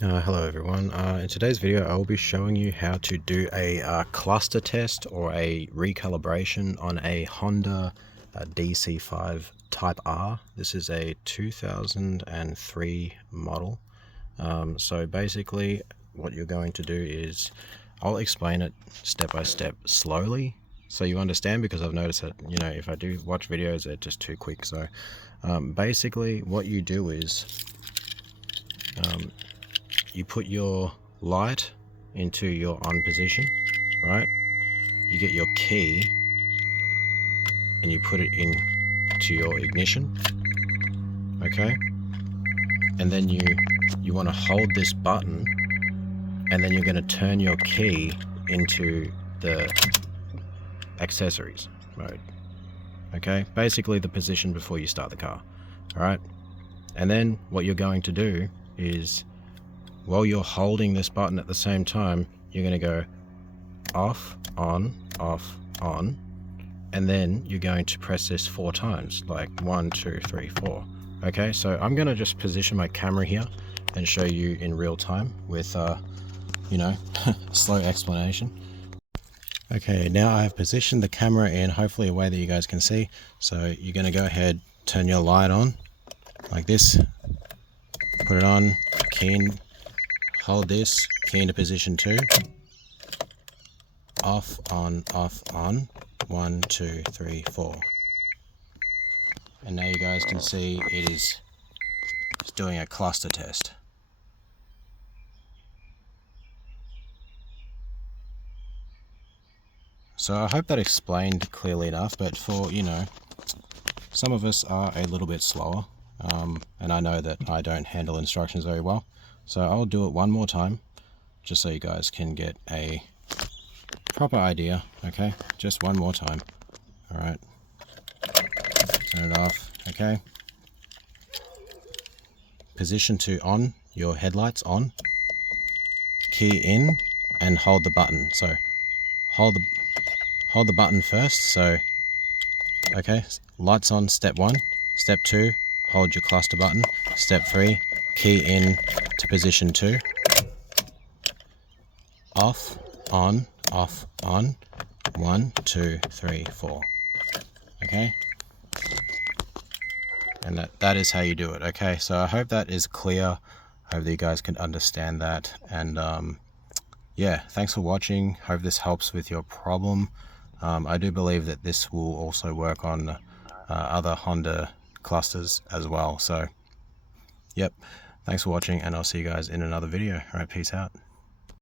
Hello everyone. In today's video I will be showing you how to do a cluster test or a recalibration on a Honda DC5 Type R. This is a 2003 model. So basically what you're going to do is, I'll explain it step by step slowly so you understand, because I've noticed that, you know, if I do watch videos they're just too quick. So basically what you do is you put your light into your on position, right? You get your key and you put it into your ignition, okay? And then you want to hold this button, and then you're going to turn your key into the accessories mode, okay? Basically the position before you start the car, all right? And then what you're going to do is, while you're holding this button at the same time, you're going to go off, on, and then you're going to press this 4 times, like 1, 2, 3, 4. Okay, so I'm going to just position my camera here and show you in real time with, you know, slow explanation. Okay, now I have positioned the camera in hopefully a way that you guys can see. So you're going to go ahead, turn your light on like this, put it on, key in, hold this, key into position 2, off, on, 1, 2, 3, 4. And now you guys can see it's doing a cluster test. So I hope that explained clearly enough, but for, you know, some of us are a little bit slower, and I know that I don't handle instructions very well. So I'll do it one more time, just so you guys can get a proper idea, okay? Just one more time. Alright. Turn it off, okay? Position to on, your headlights on. Key in and hold the button. So hold the button first. So okay, lights on, step 1. Step 2, hold your cluster button. Step 3, key in to position 2. Off, on, 1, 2, 3, 4. Okay, and that is how you do it. Okay, so I hope that is clear. I hope that you guys can understand that. And yeah, thanks for watching. Hope this helps with your problem. I do believe that this will also work on other Honda clusters as well. So yep, thanks for watching, and I'll see you guys in another video. All right, peace out.